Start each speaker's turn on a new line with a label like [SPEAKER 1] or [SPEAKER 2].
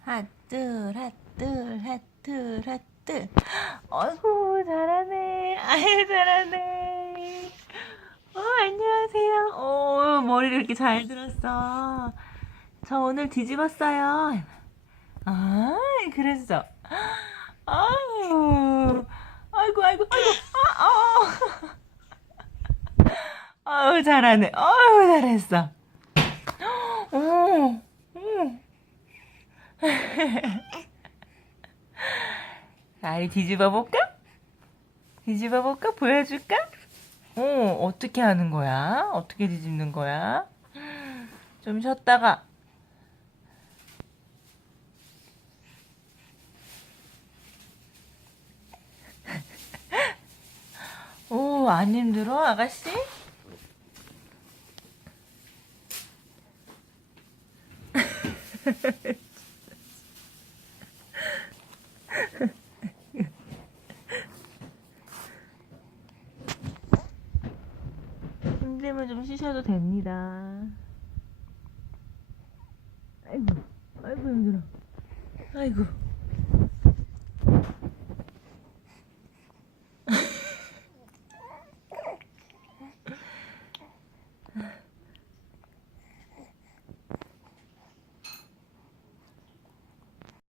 [SPEAKER 1] 하트, 하트, 하트, 하트. 어구, 잘하네. 아유, 잘하네. 어, 안녕하세요. 어, 머리를 이렇게 잘 들었어. 저 오늘 뒤집었어요. 아, 그랬어. 아. 아유 잘하네 아유 잘했어 오, 오. 아이 뒤집어 볼까? 뒤집어 볼까? 보여줄까? 어, 어떻게 하는 거야? 어떻게 뒤집는 거야? 좀 쉬었다가 오, 안 힘들어, 아가씨? 힘들면 좀 쉬셔도 됩니다. 아이고, 아이고 힘들어. 아이고.